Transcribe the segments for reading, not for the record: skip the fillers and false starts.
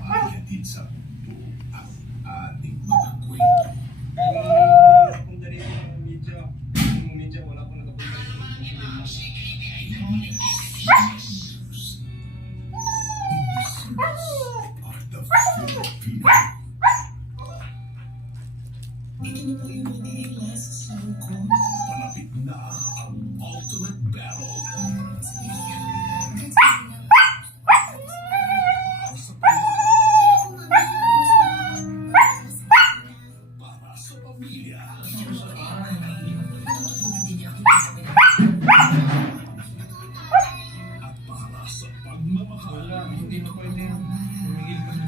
Pagkatid sa mundo ang ating mga kwento. Kung dali yung medyo wala ko nakapunta. Are the Philippines. Iniiwas sa lungkot. Palapit na ang ultimate battle. Para sa pamilya. At para sa pagmamahal. Wala, hindi na pwede. Tumigil ka na.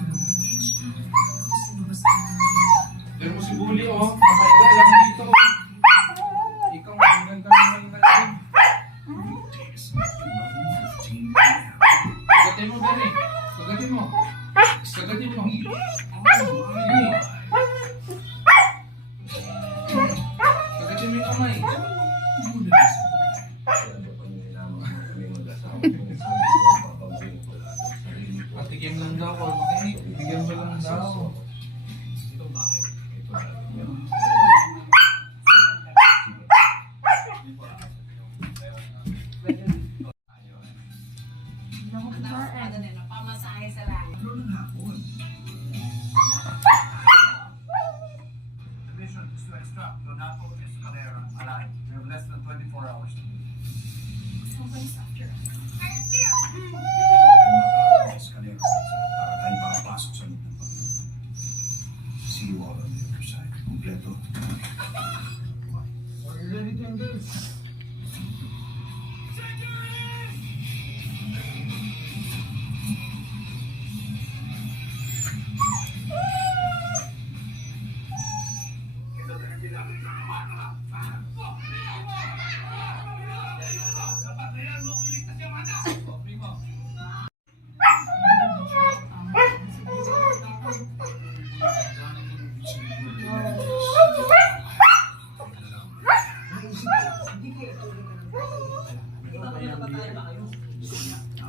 Pero mo si Bully, oh. Napaiga lang dito. Ikaw, ang ganda naman natin. Weekdays, 11:15 p.m. Kagatin mo, Dani. Kagatin mo. Kagatin mo. Kagatin mo yung kamay. Patikim lang daw, or makinig. Bigyan mo lang daw. Pero ng hapon. The mission is to extract Donato Escalera alive. We have less than 24 hours to do it. Escalera para tayo makapasok sa loob ng pagkakas. See you all on the other side. Kompleto. Are you ready to engage?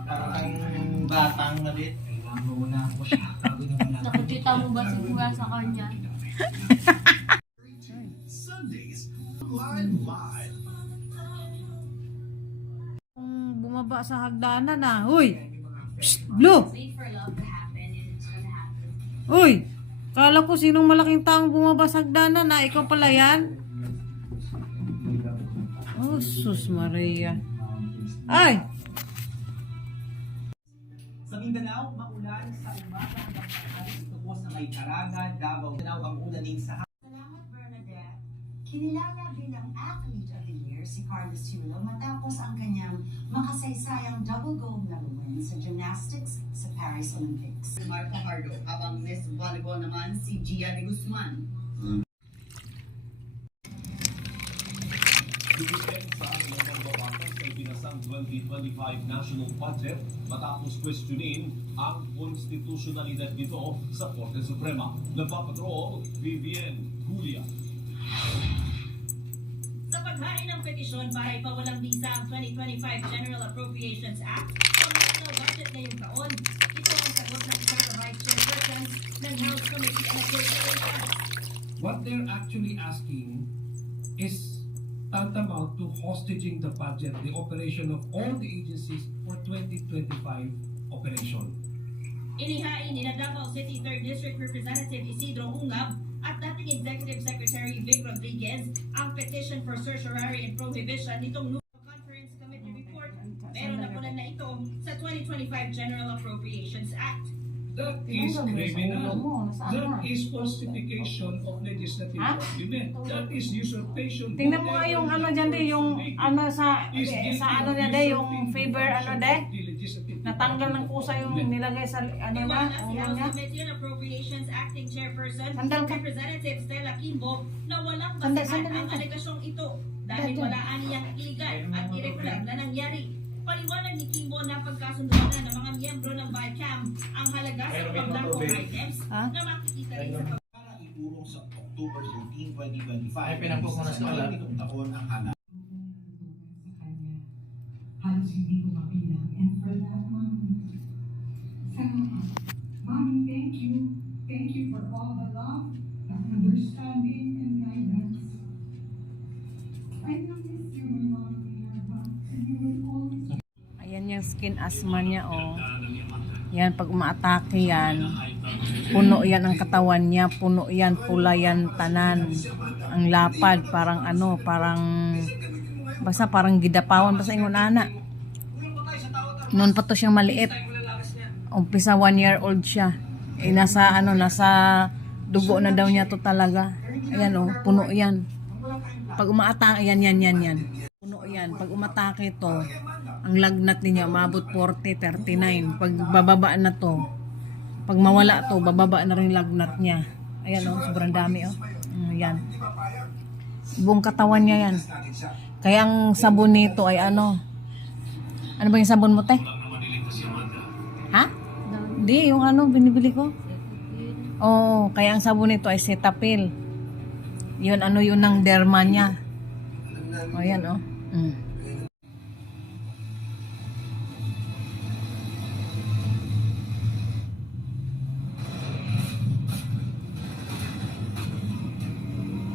Parang batang malit. Kailangan mo na ako siya. Nakikita mo ba sigura sa kanya? Sundays, live. Kung bumaba sa hagdanan na, huy! Psst, Blue! Wait for love to happen and it's gonna happen. Uy! Kala ko sinong malaking taong bumaba sa hagdanan na, ikaw pala yan? Oh, sus Maria. Ay! Sa Mindanao, maulan sa umaga hanggang tanghali. Ito po sa May Caraga, Davao. Mindanao ang ulanin sa Salamat, Bernadette. Kinilala bilang Athlete of the Year si Carlos Yulo matapos ang kanyang makasaysayang double gold medal win sa gymnastics sa Paris Olympics. Marco Hardo, habang Miss Volleyball naman si Gia de Guzman. Dumiten sa ating mga babatas sa ipinasang 2025 national budget matapos questionin ang konstitusyonalidad nito sa Korte Suprema. Nagpapatrol, Vivian Julia. Sa paghain ng petisyon para ipawalang visa ang 2025 General Appropriations Act sa national budget ngayong taon, ito ang sagot ng isang vice chairperson ng House Committee on Appropriations. What they're actually asking is tantamount to hostaging the budget, the operation of all the agencies for 2025 operation. Inihain ni Davao City 3rd District Representative Isidro Ungab at dating Executive Secretary Vic Rodriguez ang petition for certiorari and prohibition nitong Conference Committee report, pero napunan na ito sa 2025 General Appropriations Act. That is criminal. That is falsification of legislative document. That is usurpation. Tingnan mo nga yung ano dyan de, yung ano sa ano niya de, yung favor ano de. Natanggal ng kusa yung nilagay sa ano na, Si ano House niya. Committee on Appropriations Acting Chairperson, Sandal ka. Representative Stella Kimbo, na walang Sandal, basehan sandal ang ka. alegasyong ito dahil Dyan. wala aniyang illegal at irregular na nangyari. Paliwanag ni Kimbo na pagkasunduan na ng mga miyembro ng BICAM ang halaga sa paglangkong items Ha? na makikita rin sa Para iturong sa October 13, 2025. Ay, pinangkok mo na sa alam. Itong taon ang halaga. Halos hindi ko mabilang. And for that, Mommy, thank you. Thank you for all the love, understanding, and guidance. I will miss you, my mom, and you will always. Ayan yung skin asthma niya, oh. Yan, pag umaatake yan, puno yan ang katawan niya, puno yan, pula yan, tanan. Ang lapad, parang ano, basta parang gidapawan, basta ingon ana. Noon pa to siyang maliit. Umpisa 1 year old siya. Nasa dugo na daw niya to talaga. Ayan, oh, puno yan. Pag umaatake, yan. Puno yan. Pag umatake to, ang lagnat niya umabot 40, 39. Pag bababa na to, pag mawala to, bababa na rin lagnat niya. Ayan, oh, sobrang dami, oh. Yan. Buong katawan niya yan. Kaya ang sabon nito ay ano ba yung sabon mo, te? Ha? Hindi, yung ano binibili ko. Oo, kaya ang sabon nito ay Cetaphil. Yun, yun ng derma niya. O, yan, oh.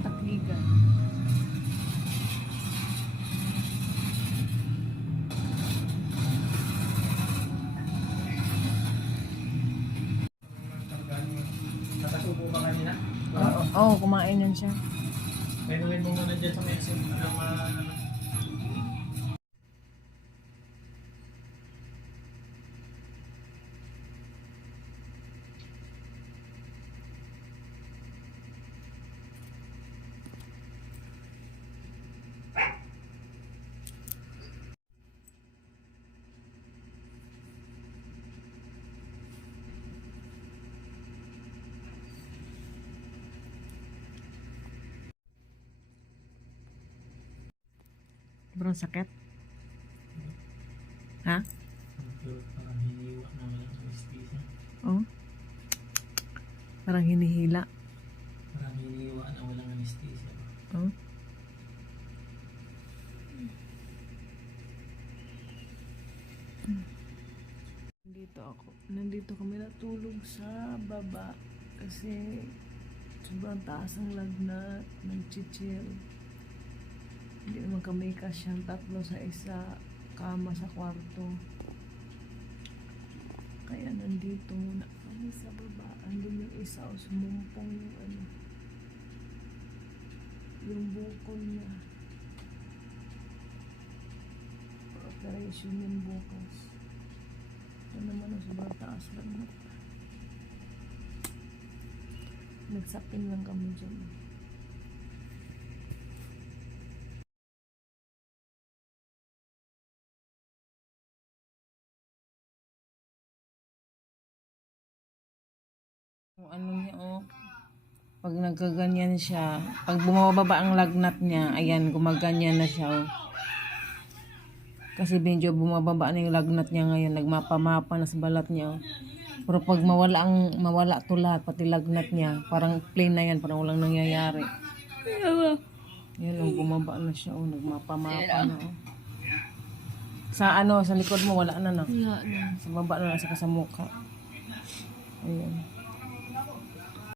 Takligan. Nakasubo ba kanina? Oo, kumain yan siya. Menuhin mo muna dyan sa message na Sobrang sakit. Ha? parang hiniwa na walang anesthesia. Oo. Parang hinihila. Parang hiniwa na walang anesthesia. Oo. Nandito kami natulog sa baba kasi sobrang taas ang lagnat, nag-chill. Hindi naman kami kasyang tatlo sa isa kama sa kwarto. Kaya nandito muna kami sa baba. Andun yung isa o sumumpong yung bukol niya. Operation yung bukas. Ito naman ang sobrang taas lang na. Nagsapin lang kami dyan. Ano niya, oh. Pag nagkaganyan siya, pag bumababa ang lagnat niya, ayan, gumaganyan na siya, oh. Kasi medyo bumababa na yung lagnat niya ngayon, nagmapa-mapa na sa balat niya, oh. Pero pag mawala to lahat, pati lagnat niya, parang plain na yan, parang walang nangyayari. Yan, oh, bumaba na siya, oh, nagmapa-mapa na, oh. Sa sa likod mo, wala na, no? Wala na. Sa baba na lang, saka sa mukha. Ayan.